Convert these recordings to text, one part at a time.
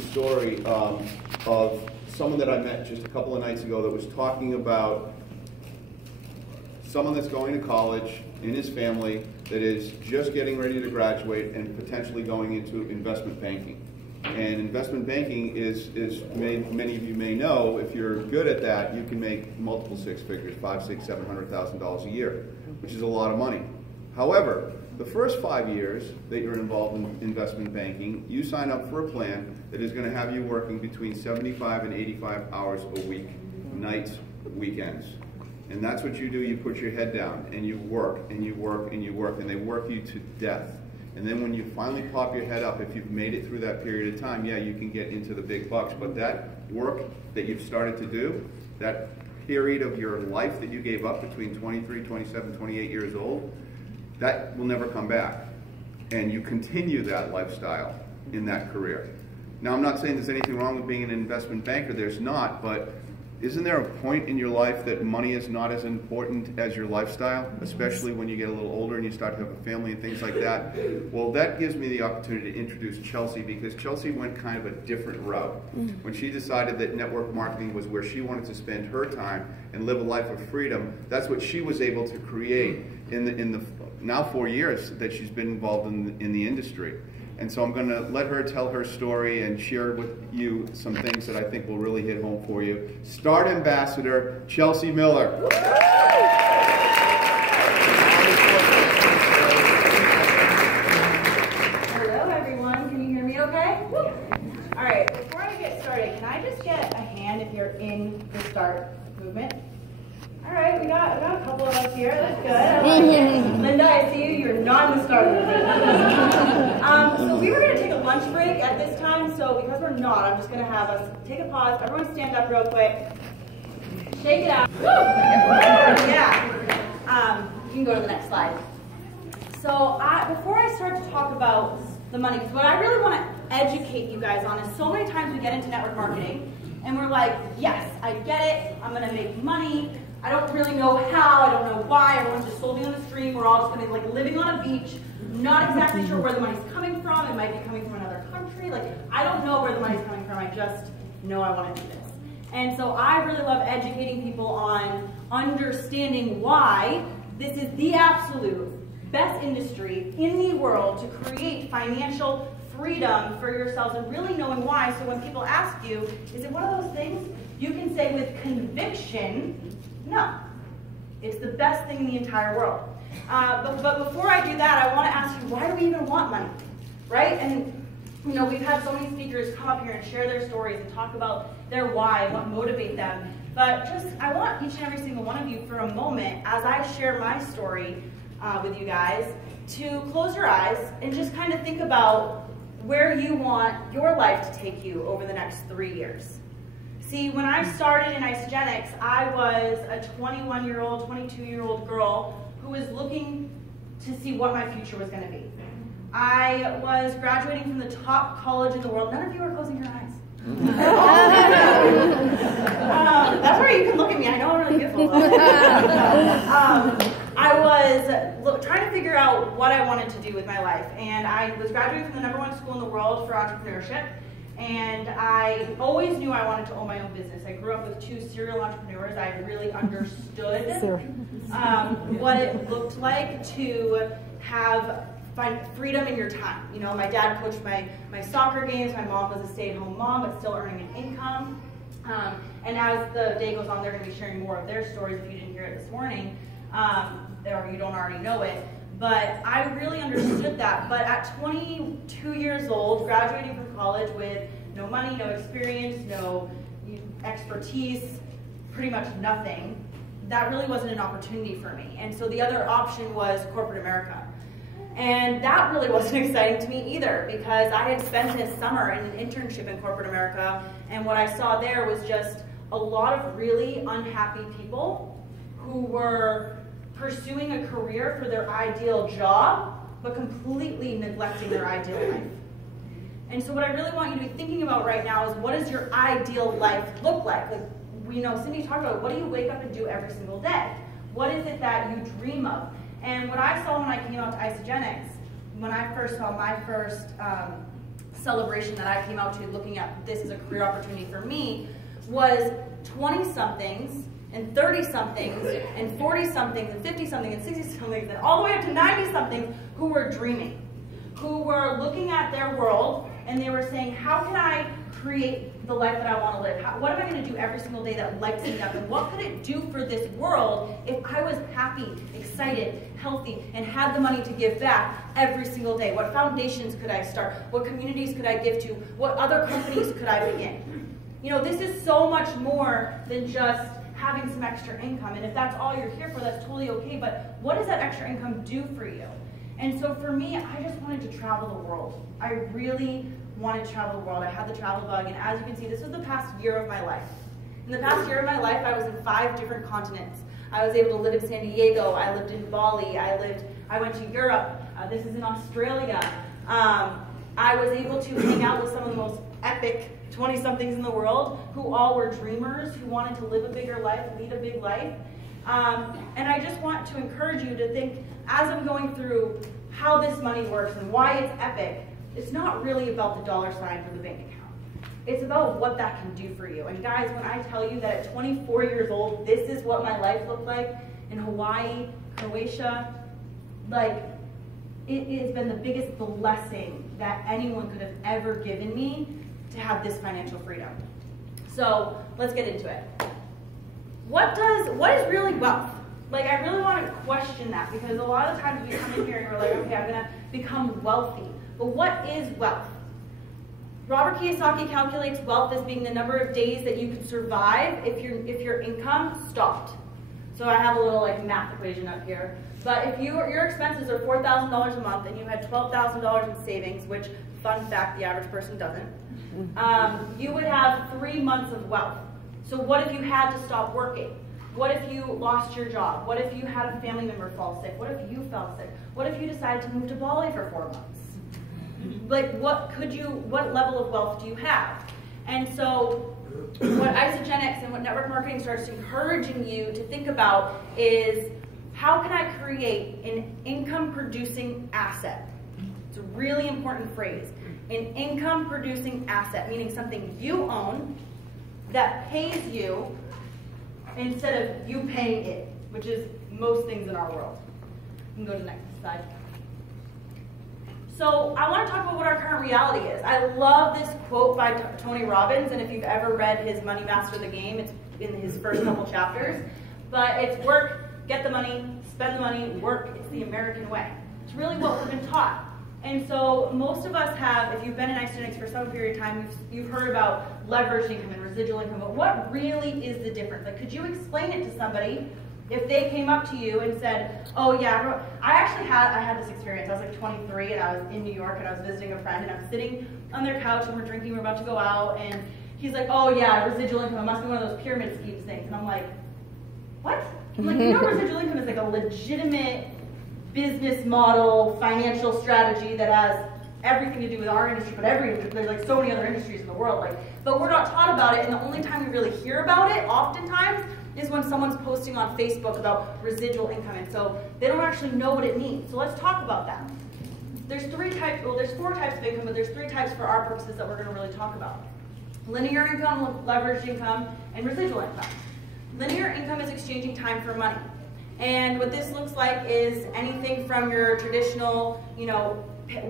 Story of someone that I met just a couple of nights ago that was talking about someone that's going to college in his family that is just getting ready to graduate and potentially going into investment banking. And investment banking is many of you may know, if you're good at that, you can make multiple six figures, $500,000, $600,000, $700,000 a year, which is a lot of money. However, the first 5 years that you're involved in investment banking, you sign up for a plan that is going to have you working between 75 and 85 hours a week, nights, weekends. And that's what you do. You put your head down and you work and you work and you work, and they work you to death. And then when you finally pop your head up, if you've made it through that period of time, yeah, you can get into the big bucks. But that work that you've started to do, that period of your life that you gave up between 23, 27, 28 years old, that will never come back. And you continue that lifestyle in that career. Now, I'm not saying there's anything wrong with being an investment banker. There's not, but isn't there a point in your life that money is not as important as your lifestyle, especially when you get a little older and you start to have a family and things like that? Well, that gives me the opportunity to introduce Chelsea, because Chelsea went kind of a different route. When she decided that network marketing was where she wanted to spend her time and live a life of freedom, that's what she was able to create in the now 4 years that she's been involved in the industry. And so I'm going to let her tell her story and share with you some things that I think will really hit home for you. Start Ambassador, Chelsea Miller. Hello everyone, can you hear me okay? All right, before I get started, can I just get a hand if you're in the start movement? All right, we got a couple of us here. That's good. I like it. Linda, I see you. You're not in the start movement. So we were going to take a lunch break at this time. So because we're not, I'm just going to have us take a pause. Everyone stand up real quick. Shake it out. Yeah. You can go to the next slide. So before I start to talk about the money, because what I really want to educate you guys on is so many times we get into network marketing and we're like, yes, I get it. I'm going to make money. I don't really know how, I don't know why, everyone's just sold me on the stream, we're all just going to be like living on a beach, not exactly sure where the money's coming from, it might be coming from another country, like I don't know where the money's coming from, I just know I want to do this. And so I really love educating people on understanding why this is the absolute best industry in the world to create financial freedom for yourselves, and really knowing why, so when people ask you, is it one of those things, you can say with conviction, no, it's the best thing in the entire world. But before I do that, I want to ask you, why do we even want money, right? And you know, we've had so many speakers come up here and share their stories and talk about their why and what motivates them. But I want each and every single one of you for a moment, as I share my story with you guys, to close your eyes and just kind of think about where you want your life to take you over the next 3 years. See, when I started in Isagenix, I was a 21-year-old, 22-year-old girl who was looking to see what my future was going to be. I was graduating from the top college in the world. None of you are closing your eyes. That's where you can look at me. I know I'm really beautiful. I was trying to figure out what I wanted to do with my life. And I was graduating from the #1 school in the world for entrepreneurship. And I always knew I wanted to own my own business. I grew up with 2 serial entrepreneurs. I really understood what it looked like to find freedom in your time. You know, my dad coached my soccer games. My mom was a stay-at-home mom, but still earning an income. And as the day goes on, they're going to be sharing more of their stories if you didn't hear it this morning, or you don't already know it. But I really understood that. But at 22 years old, graduating from college with no money, no experience, no expertise, pretty much nothing, that really wasn't an opportunity for me. And so the other option was corporate America. And that really wasn't exciting to me either, because I had spent this summer in an internship in corporate America, and what I saw there was just a lot of really unhappy people who were pursuing a career for their ideal job, but completely neglecting their ideal life. And so what I really want you to be thinking about right now is, what does your ideal life look like? Like, you know, Cindy talked about, what do you wake up and do every single day? What is it that you dream of? And what I saw when I came out to Isagenix, when I first saw my first celebration that I came out to looking at this as a career opportunity for me was 20-somethings and 30-somethings and 40-somethings and 50-somethings and 60-somethings and all the way up to 90-somethings who were dreaming, who were looking at their world and they were saying, how can I create the life that I want to live? What am I going to do every single day that lights me up? And what could it do for this world if I was happy, excited, healthy, and had the money to give back every single day? What foundations could I start? What communities could I give to? What other companies could I begin? You know, this is so much more than just having some extra income. And if that's all you're here for, that's totally okay. But what does that extra income do for you? And so for me, I just wanted to travel the world. I really wanted to travel the world. I had the travel bug, and as you can see, this was the past year of my life. In the past year of my life, I was in 5 different continents. I was able to live in San Diego. I lived in Bali. I went to Europe. This is in Australia. I was able to hang out with some of the most epic 20-somethings in the world who all were dreamers, who wanted to live a bigger life, lead a big life. And I just want to encourage you to think, as I'm going through how this money works and why it's epic, it's not really about the dollar sign for the bank account. It's about what that can do for you. And guys, when I tell you that at 24 years old, this is what my life looked like in Hawaii, Croatia, like, it has been the biggest blessing that anyone could have ever given me to have this financial freedom. So let's get into it. What is really wealth? Like, I really want to question that, because a lot of the times we come in here and we're like, okay, I'm going to become wealthy. But what is wealth? Robert Kiyosaki calculates wealth as being the number of days that you could survive if your income stopped. So I have a little like math equation up here. But if your expenses are $4,000 a month and you had $12,000 in savings, which, fun fact, the average person doesn't, you would have 3 months of wealth. So what if you had to stop working? What if you lost your job? What if you had a family member fall sick? What if you fell sick? What if you decided to move to Bali for 4 months? Like, what level of wealth do you have? And so what Isagenix and what network marketing starts encouraging you to think about is, how can I create an income producing asset? It's a really important phrase. An income producing asset, meaning something you own that pays you instead of you paying it, which is most things in our world. You can go to the next slide. So I want to talk about what our current reality is. I love this quote by Tony Robbins, and if you've ever read his Money Master the Game, it's in his first couple chapters. But it's work, get the money, spend the money, work. It's the American way. It's really what we've been taught. And so most of us have, if you've been in Isagenix for some period of time, you've heard about leveraged income and residual income, but what really is the difference? Like, could you explain it to somebody if they came up to you and said, oh yeah, I had this experience. I was like 23 and I was in New York and I was visiting a friend and I'm sitting on their couch and we're drinking, we're about to go out, and he's like, oh yeah, residual income, it must be one of those pyramid schemes things. And I'm like, what? I'm like, you know, residual income is like a legitimate business model, financial strategy that has everything to do with our industry, but there's like so many other industries in the world, like, but we're not taught about it, and the only time we really hear about it, oftentimes, is when someone's posting on Facebook about residual income, and so they don't actually know what it means. So let's talk about that. There's 4 types of income, but there's 3 types for our purposes that we're going to really talk about. Linear income, leveraged income, and residual income. Linear income is exchanging time for money. And what this looks like is anything from your traditional, you know,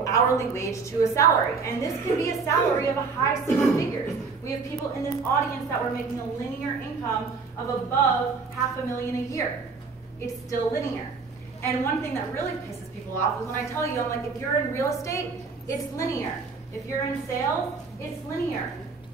hourly wage to a salary. And this can be a salary of a high 6 figures. We have people in this audience that were making a linear income of above $500,000 a year. It's still linear. And one thing that really pisses people off is when I tell you, I'm like, if you're in real estate, it's linear. If you're in sales, it's linear.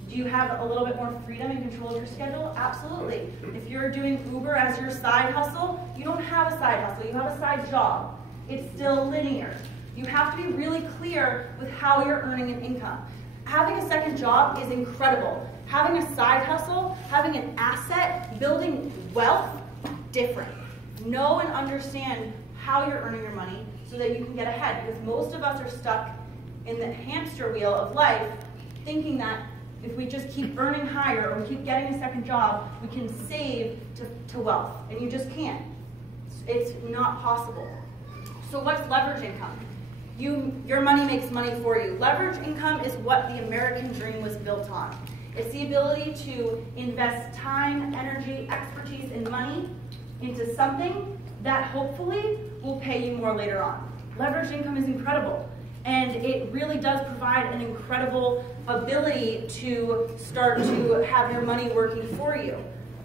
Do you have a little bit more freedom and control of your schedule? Absolutely. If you're doing Uber as your side hustle, you don't have a side hustle, you have a side job. It's still linear. You have to be really clear with how you're earning an income. Having a second job is incredible. Having a side hustle, having an asset, building wealth, different. Know and understand how you're earning your money so that you can get ahead, because most of us are stuck in the hamster wheel of life thinking that if we just keep earning higher or we keep getting a second job, we can save to wealth, and you just can't. It's not possible. So what's leverage income? your money makes money for you. Leveraged income is what the American dream was built on. It's the ability to invest time, energy, expertise, and money into something that hopefully will pay you more later on. Leveraged income is incredible, and it really does provide an incredible ability to start to have your money working for you.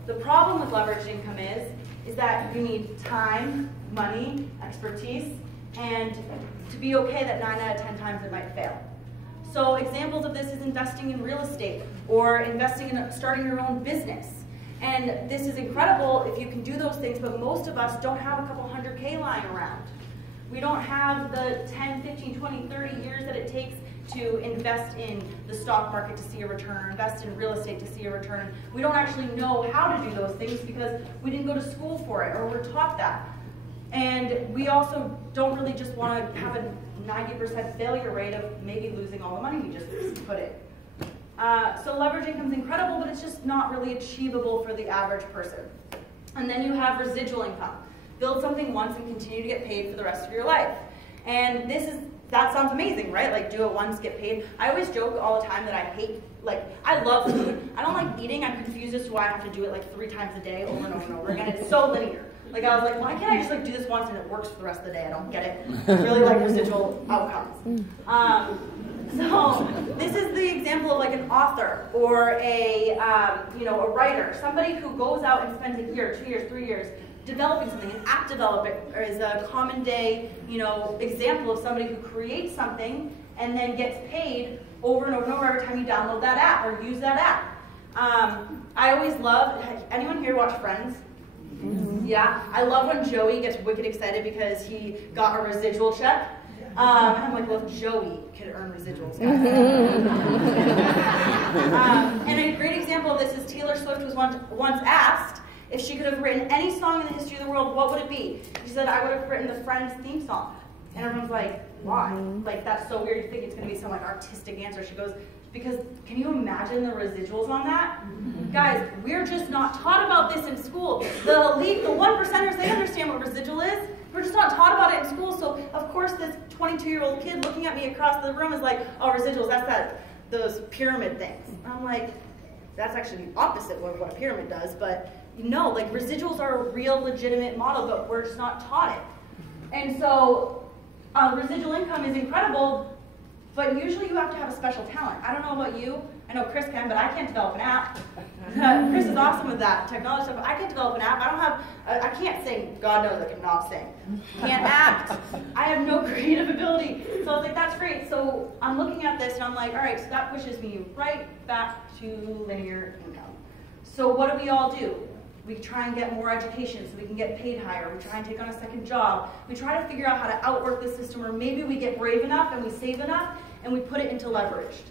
The problem with leveraged income is that you need time, money, expertise, and to be okay that 9 out of 10 times it might fail. So examples of this is investing in real estate or investing in starting your own business. And this is incredible if you can do those things, but most of us don't have a couple $100K lying around. We don't have the 10, 15, 20, 30 years that it takes to invest in the stock market to see a return, invest in real estate to see a return. We don't actually know how to do those things because we didn't go to school for it or we're taught that. And we also don't really just want to have a 90% failure rate of maybe losing all the money you just put in. So leverage income is incredible, but it's just not really achievable for the average person. And then you have residual income. Build something once and continue to get paid for the rest of your life. And that sounds amazing, right? Like, do it once, get paid. I always joke all the time that I love food. I don't like eating. I'm confused as to why I have to do it like 3 times a day over and over and over again. It's so linear. Like, I was like, why can't I just like do this once and it works for the rest of the day? I don't get it. I really like residual outcomes. So this is the example of like an author or a writer, somebody who goes out and spends a year, 2 years, 3 years developing something. An app developer is a common day, example of somebody who creates something and then gets paid over and over and over every time you download that app or use that app. I always love, anyone here watch Friends? Yeah, I love when Joey gets wicked excited because he got a residual check. I'm like, well, if Joey could earn residuals, guys. And a great example of this is Taylor Swift was once asked if she could have written any song in the history of the world, what would it be? She said, I would have written the Friends theme song. And everyone's like, why? Like, that's so weird. You think it's going to be some like artistic answer. She goes, because can you imagine the residuals on that? Guys, we're just not taught about this in school. The elite, the 1%ers, they understand what residual is. We're just not taught about it in school. So, of course, this 22-year-old kid looking at me across the room is like, oh, residuals, that's those pyramid things. And I'm like, that's actually the opposite of what a pyramid does. But no, like residuals are a real legitimate model, but we're just not taught it. And so residual income is incredible, but usually you have to have a special talent. I don't know about you. I know Chris can, but I can't develop an app. Chris is awesome with that technology stuff, but I can't develop an app. I can't sing. God knows I cannot sing. Can't act. I have no creative ability. So I was like, that's great. So I'm looking at this and I'm like, all right, so that pushes me right back to linear income. So what do we all do? We try and get more education so we can get paid higher. We try and take on a second job. We try to figure out how to outwork the system, or maybe we get brave enough and we save enough and we put it into leveraged.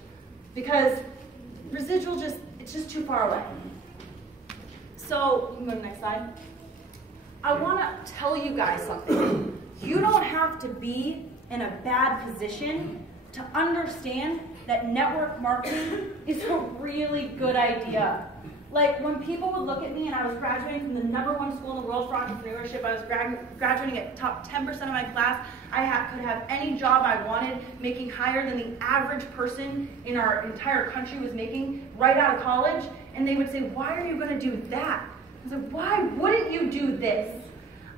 Because residual it's just too far away. So, you can go to the next slide. I want to tell you guys something. You don't have to be in a bad position to understand that network marketing is a really good idea. Like, when people would look at me and I was graduating from the #1 school in the world for entrepreneurship, I was graduating at top 10% of my class, could have any job I wanted, making higher than the average person in our entire country was making right out of college, and they would say, why are you going to do that? I was like, why wouldn't you do this?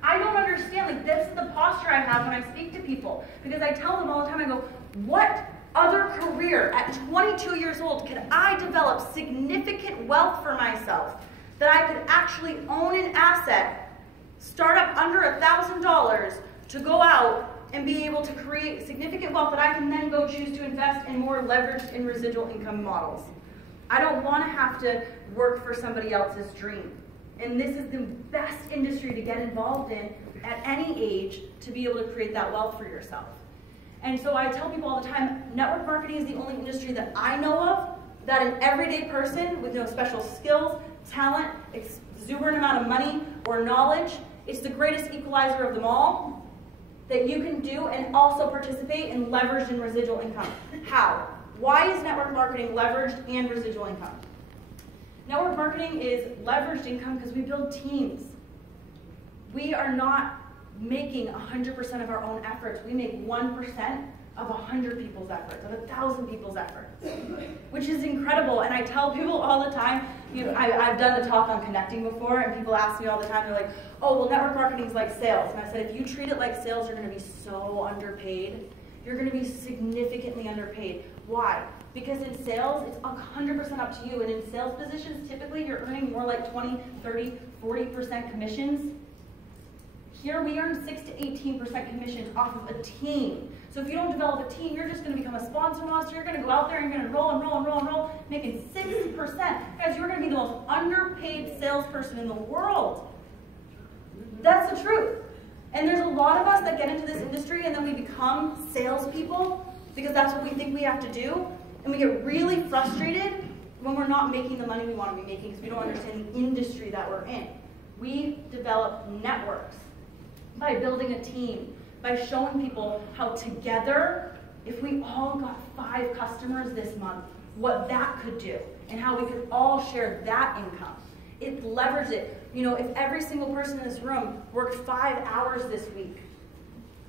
I don't understand. Like, this is the posture I have when I speak to people, because I tell them all the time, I go, what other career at 22 years old could I develop significant wealth for myself that I could actually own an asset, start up under $1,000 to go out and be able to create significant wealth that I can then go choose to invest in more leveraged and residual income models. I don't want to have to work for somebody else's dream. And this is the best industry to get involved in at any age to be able to create that wealth for yourself. And so I tell people all the time, network marketing is the only industry that I know of that an everyday person with no special skills, talent, exuberant amount of money, or knowledge, it's the greatest equalizer of them all that you can do and also participate in leveraged and residual income. How? Why is network marketing leveraged and residual income? Network marketing is leveraged income because we build teams. We are not making 100% of our own efforts. We make 1% of 100 people's efforts, of 1,000 people's efforts, which is incredible. And I tell people all the time, I've done a talk on connecting before, and people ask me all the time, they're like, oh, well, network marketing is like sales. And I said, if you treat it like sales, you're going to be so underpaid. You're going to be significantly underpaid. Why? Because in sales, it's 100% up to you. And in sales positions, typically, you're earning more like 20, 30, 40% commissions. Here, we earn 6 to 18% commissions off of a team. So if you don't develop a team, you're just going to become a sponsor monster. You're going to go out there and you're going to roll and roll and roll and roll, making 60%. Guys, you're going to be the most underpaid salesperson in the world. That's the truth. And there's a lot of us that get into this industry and then we become salespeople because that's what we think we have to do. And we get really frustrated when we're not making the money we want to be making because we don't understand the industry that we're in. We develop networks by building a team, by showing people how together, if we all got 5 customers this month, what that could do and how we could all share that income. It leverages it. You know, if every single person in this room worked 5 hours this week,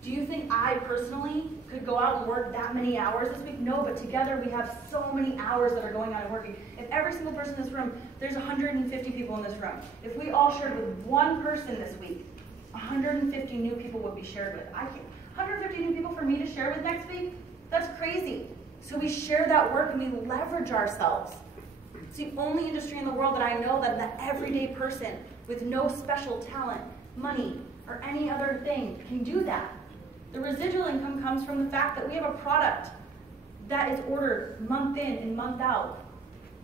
do you think I personally could go out and work that many hours this week? No, but together we have so many hours that are going on and working. If every single person in this room, there's 150 people in this room. If we all shared with one person this week, 150 new people would be shared with. 150 new people for me to share with next week? That's crazy. So we share that work and we leverage ourselves. It's the only industry in the world that I know that the everyday person with no special talent, money, or any other thing can do that. The residual income comes from the fact that we have a product that is ordered month in and month out.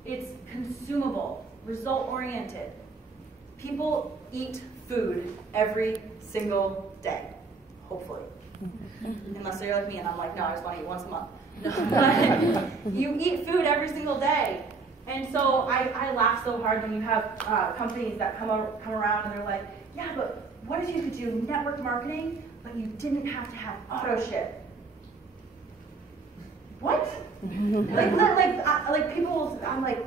It's consumable, result-oriented. People eat food every single day, hopefully. Unless you're like me and I'm like, no, I just want to eat once a month. No, but you eat food every single day. And so I laugh so hard when you have companies that come around and they're like, yeah, but what if you could do network marketing, but you didn't have to have auto ship? What? like people, I'm like,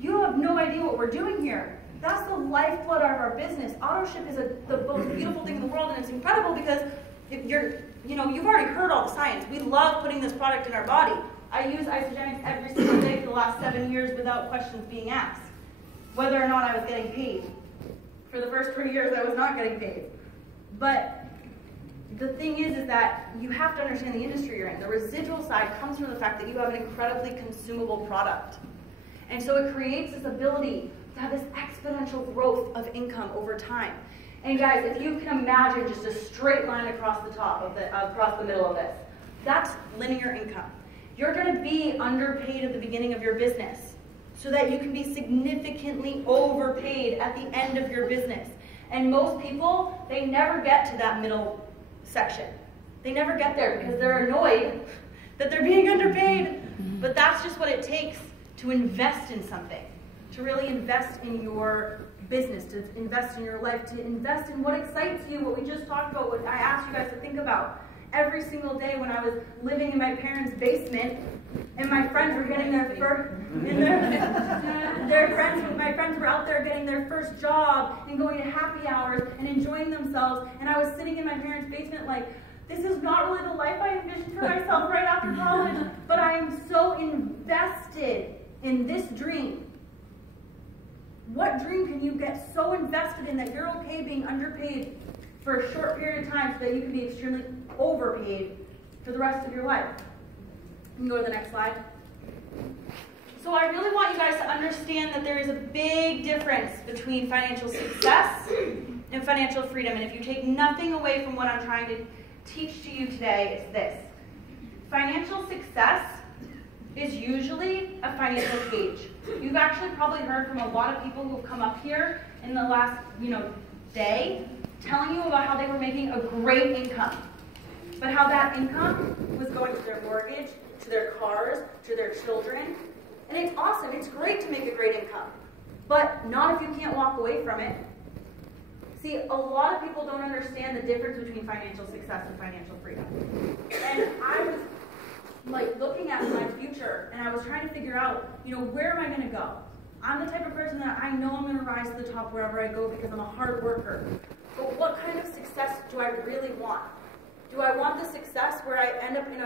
you have no idea what we're doing here. That's the lifeblood of our business. Auto ship is the most beautiful thing in the world, and it's incredible because if you've already heard all the science. We love putting this product in our body. I use Isagenix every single day for the last 7 years without questions being asked, whether or not I was getting paid. For the first 3 years, I was not getting paid. But the thing is that you have to understand the industry you're in. The residual side comes from the fact that you have an incredibly consumable product. And so it creates this ability to have this exponential growth of income over time. And guys, if you can imagine just a straight line across the top of across the middle of this, that's linear income. You're going to be underpaid at the beginning of your business so that you can be significantly overpaid at the end of your business. And most people, they never get to that middle section. They never get there because they're annoyed that they're being underpaid. But that's just what it takes to invest in something, to really invest in your business, to invest in your life, to invest in what excites you, what we just talked about, what I asked you guys to think about. Every single day when I was living in my parents' basement and my friends were getting my friends were out there getting their first job and going to happy hours and enjoying themselves, and I was sitting in my parents' basement like, this is not really the life I envisioned for myself right after college, but I am so invested in this dream. What dream can you get so invested in that you're okay being underpaid for a short period of time so that you can be extremely overpaid for the rest of your life? You can go to the next slide. So I really want you guys to understand that there is a big difference between financial success and financial freedom. And if you take nothing away from what I'm trying to teach to you today, it's this. Financial success is usually a financial cage. You've actually probably heard from a lot of people who have come up here in the last, day telling you about how they were making a great income, but how that income was going to their mortgage, to their cars, to their children. And it's awesome. It's great to make a great income, but not if you can't walk away from it. See, a lot of people don't understand the difference between financial success and financial freedom. And I was looking at my future, and I was trying to figure out, where am I going to go? I'm the type of person that I know I'm going to rise to the top wherever I go because I'm a hard worker. But what kind of success do I really want? Do I want the success where I end up in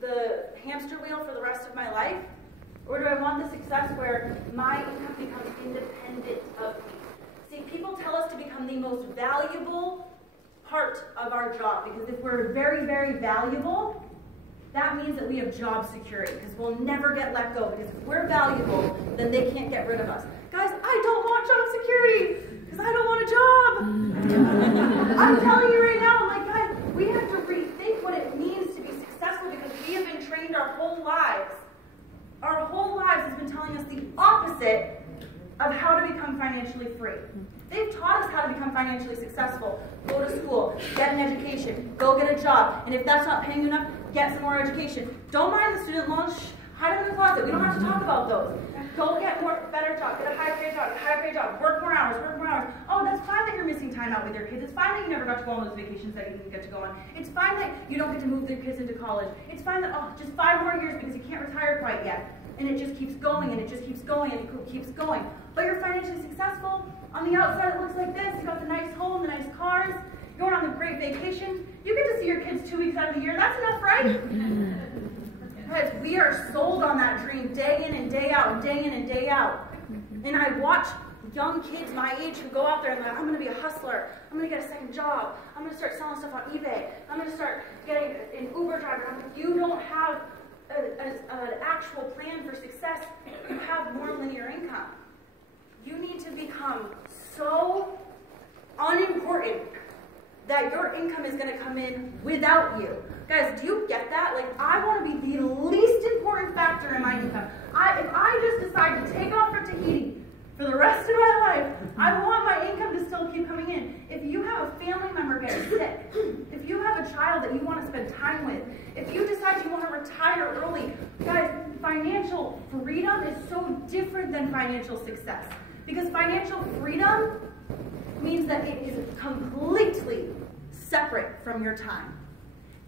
the hamster wheel for the rest of my life? Or do I want the success where my income becomes independent of me? See, people tell us to become the most valuable part of our job, because if we're very, very valuable, that means that we have job security, because we'll never get let go, because if we're valuable, then they can't get rid of us. Guys, I don't want job security, because I don't want a job. I'm telling you right now, I'm like, guys, we have to rethink what it means to be successful, because we have been trained our whole lives. Our whole lives has been telling us the opposite of how to become financially free. They've taught us how to become financially successful. Go to school, get an education, go get a job, and if that's not paying you enough, get some more education. Don't mind the student loans, hide them in the closet. We don't have to talk about those. Go get better job, get a higher paid job, work more hours, Oh, that's fine that you're missing time out with your kids. It's fine that you never got to go on those vacations that you didn't get to go on. It's fine that you don't get to move your kids into college. It's fine that, oh, just 5 more years because you can't retire quite yet. And it just keeps going, and it just keeps going, and it keeps going. But you're financially successful. On the outside, it looks like this. You got the nice home, the nice cars. You're on the great vacation. You get to see your kids 2 weeks out of the year. That's enough, right? Guys, we are sold on that dream day in and day out, and day in and day out. And I watch young kids my age who go out there and they're like, I'm going to be a hustler. I'm going to get a second job. I'm going to start selling stuff on eBay. I'm going to start getting an Uber driver. You don't have an actual plan for success. You have more linear income. You need to become so unimportant that your income is going to come in without you. Guys, do you get that? Like, I want to be the least important factor in my income. If I just decide to take off for Tahiti for the rest of my life, I want my income to still keep coming in. If you have a family member get sick, if you have a child that you want to spend time with, if you decide you want to retire early, guys, financial freedom is so different than financial success. Because financial freedom means that it is completely separate from your time.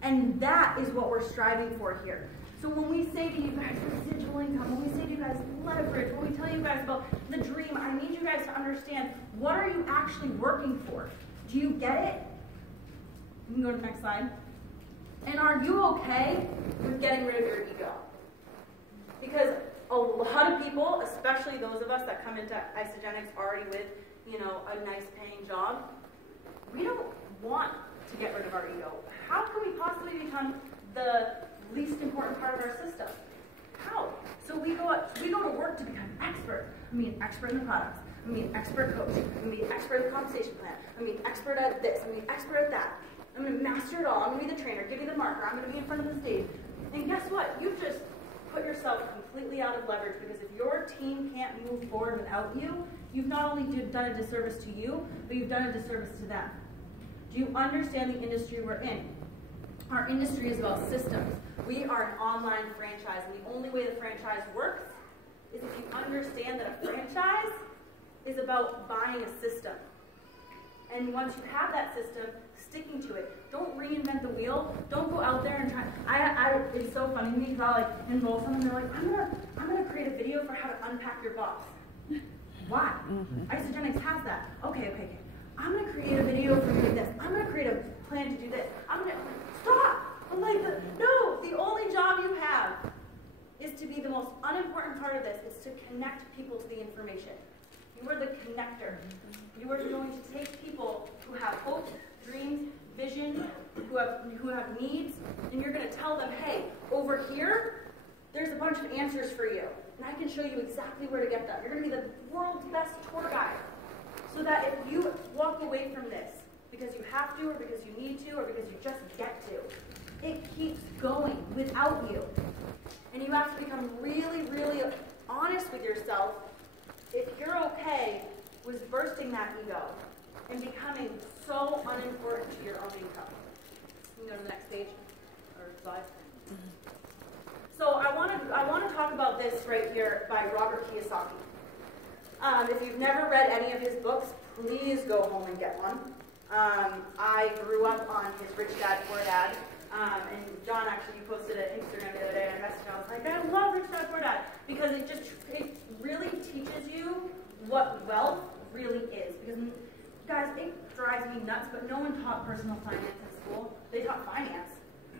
And that is what we're striving for here. So when we say to you guys residual income, when we say to you guys leverage, when we tell you guys about the dream, I need you guys to understand, what are you actually working for? Do you get it? You can go to the next slide. And are you okay with getting rid of your ego? Because a lot of people, especially those of us that come into Isagenix already with, a nice paying job, we don't want to get rid of our ego. How can we possibly become the least important part of our system? How? So we go to work to become expert. I'm going to be an expert in the products. I'm going to be an expert coach. I'm going to be an expert in the compensation plan. I'm going to be an expert at this. I'm going to be an expert at that. I'm going to master it all. I'm going to be the trainer. Give me the marker. I'm going to be in front of the stage. And guess what? You've just put yourself completely out of leverage, because if your team can't move forward without you, you've not only done a disservice to you, but you've done a disservice to them. Do you understand the industry we're in? Our industry is about systems. We are an online franchise, and the only way the franchise works is if you understand that a franchise is about buying a system. And once you have that system, sticking to it. Don't reinvent the wheel. Don't go out there and try. It's so funny to me because I'll enroll someone and they're like, I'm gonna create a video for how to unpack your box. Why? Isagenix has that. Okay. I'm gonna create a video for doing this. I'm gonna create a plan to do this. Stop! I'm like, no, the only job you have is to be the most unimportant part of this, is to connect people to the information. You are the connector. You are going to take people who have hopes, dreams, vision, who have needs, and you're going to tell them, hey, over here, there's a bunch of answers for you, and I can show you exactly where to get them. You're going to be the world's best tour guide, so that if you walk away from this because you have to, or because you need to, or because you just get to, it keeps going without you. And you have to become really, really honest with yourself if you're okay with bursting that ego and becoming so unimportant to your own income. You can go to the next page or slide. So I want to talk about this right here by Robert Kiyosaki. If you've never read any of his books, please go home and get one. I grew up on his Rich Dad Poor Dad. And John, actually, you posted an Instagram the other day, and I messaged him. I was like, I love Rich Dad Poor Dad, because it really teaches you what wealth really is. Because, guys, it drives me nuts, but no one taught personal finance in school. They taught finance.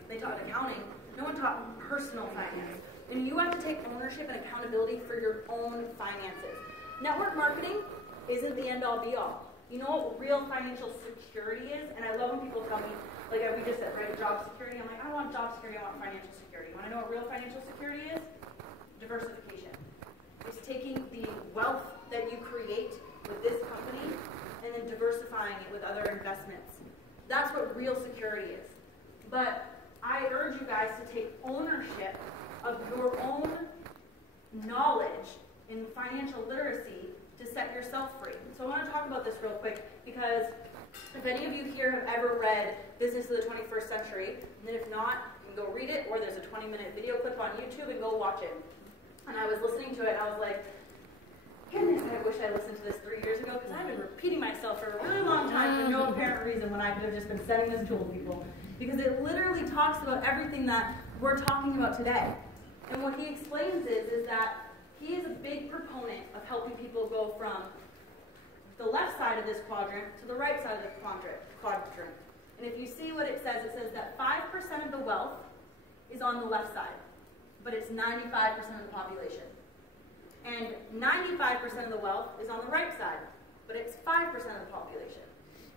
They taught accounting. No one taught personal finance. And you have to take ownership and accountability for your own finances. Network marketing isn't the end-all be-all. You know what real financial security is? And I love when people tell me, like we just said, right, job security. I'm like, I don't want job security, I want financial security. Want to know what real financial security is? Diversification. It's taking the wealth that you create with this company and then diversifying it with other investments. That's what real security is. But I urge you guys to take ownership of your own knowledge in financial literacy to set yourself free. So I want to talk about this real quick because if any of you here have ever read Business of the 21st Century, and then if not, you can go read it, or there's a 20-minute video clip on YouTube and go watch it. And I was listening to it, and I was like, goodness, I wish I listened to this 3 years ago, because I've been repeating myself for a really long time for no apparent reason when I could have just been setting this tool to people. Because it literally talks about everything that we're talking about today. And what he explains is that he is a big proponent of helping people go from the left side of this quadrant to the right side of the quadrant. And if you see what it says that 5% of the wealth is on the left side, but it's 95% of the population. And 95% of the wealth is on the right side, but it's 5% of the population.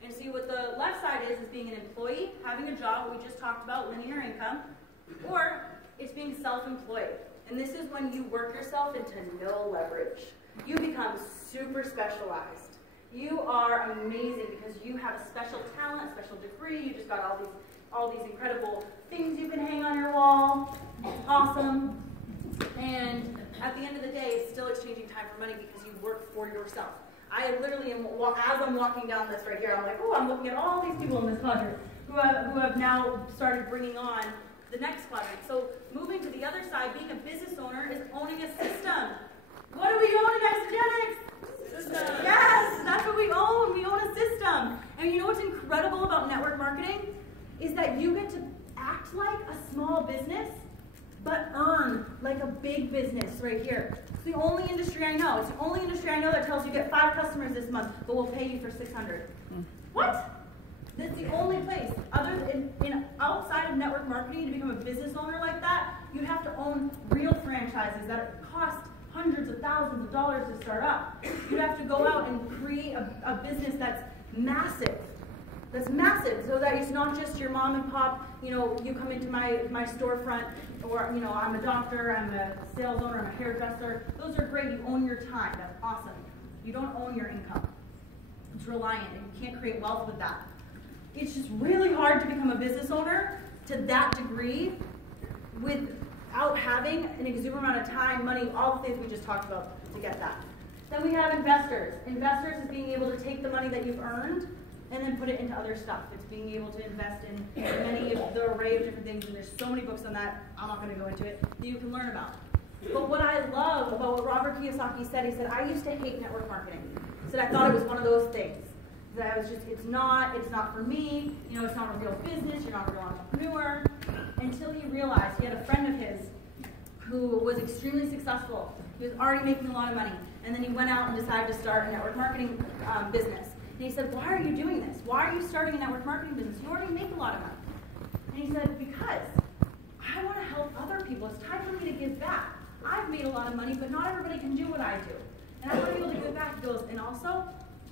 And see what the left side is being an employee, having a job, what we just talked about, linear income, or it's being self-employed. And this is when you work yourself into no leverage. You become super specialized. You are amazing because you have a special talent, special degree, you just got all these incredible things you can hang on your wall. It's awesome. And at the end of the day, it's still exchanging time for money because you work for yourself. I literally am, as I'm walking down this right here, I'm like, oh, I'm looking at all these people in this quadrant who have now started bringing on the next quadrant. So moving to the other side, being a business owner is owning a system. What do we own in Isagenix? System. Yes, that's what we own. We own a system. And you know what's incredible about network marketing? Is that you get to act like a small business, but earn like a big business right here. It's the only industry I know. It's the only industry I know that tells you get 5 customers this month, but we'll pay you for 600. What? That's the only place. Other than outside of network marketing, to become a business owner like that, you have to own real franchises that cost hundreds of thousands of dollars to start up. You have to go out and create a business that's massive. That's massive, so that it's not just your mom and pop, you come into my storefront, or, I'm a doctor, I'm a sales owner, I'm a hairdresser. Those are great, you own your time, that's awesome. You don't own your income. It's reliant, and you can't create wealth with that. It's just really hard to become a business owner to that degree without having an exuberant amount of time, money, all the things we just talked about to get that. Then we have investors. Investors is being able to take the money that you've earned and then put it into other stuff. It's being able to invest in many of the array of different things, and there's so many books on that, I'm not going to go into it, that you can learn about. But what I love about what Robert Kiyosaki said, he said, I used to hate network marketing. He said, I thought it was one of those things. That I was just, it's not for me, it's not a real business, you're not a real entrepreneur. Until he realized, he had a friend of his who was extremely successful. He was already making a lot of money. And then he went out and decided to start a network marketing business. And he said, why are you doing this? Why are you starting a network marketing business? You already make a lot of money. And he said, because I want to help other people. It's time for me to give back. I've made a lot of money, but not everybody can do what I do. And I want to be able to give back. He goes, and also,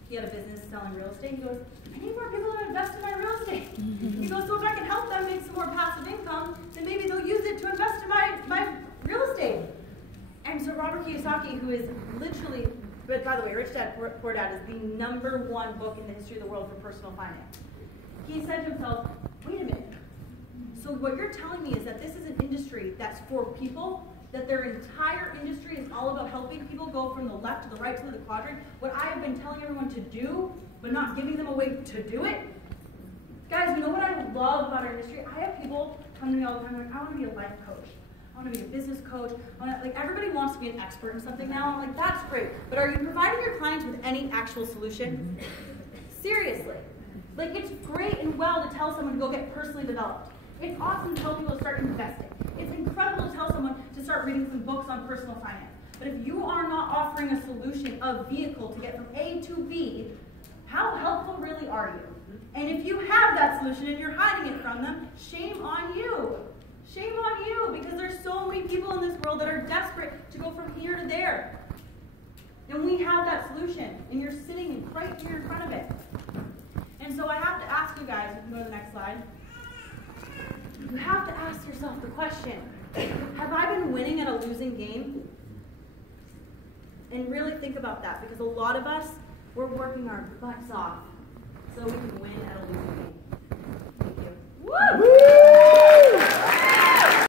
he had a business selling real estate. He goes, I need more people to invest in my real estate. He goes, so if I can help them make some more passive income, then maybe they'll use it to invest in my real estate. And so Robert Kiyosaki, who is literally, but by the way, Rich Dad, Poor Dad is the #1 book in the history of the world for personal finance. He said to himself, wait a minute. So what you're telling me is that this is an industry that's for people, that their entire industry is all about helping people go from the left to the right to the quadrant. What I have been telling everyone to do, but not giving them a way to do it. Guys, you know what I love about our industry? I have people come to me all the time like, I want to be a life coach. I want to be a business coach. Everybody wants to be an expert in something now. I'm like, that's great. But are you providing your clients with any actual solution? Seriously. It's great and well to tell someone to go get personally developed. It's awesome to tell people to start investing. It's incredible to tell someone to start reading some books on personal finance. But if you are not offering a solution, a vehicle to get from A to B, How helpful really are you? And if you have that solution and you're hiding it from them, shame on you. Shame on you, because there's so many people in this world that are desperate to go from here to there. And we have that solution, and you're sitting right here in front of it. And so I have to ask you guys, we can go to the next slide. You have to ask yourself the question, have I been winning at a losing game? And really think about that, because a lot of us, we're working our butts off so we can win at a losing game. Thank you. Woo!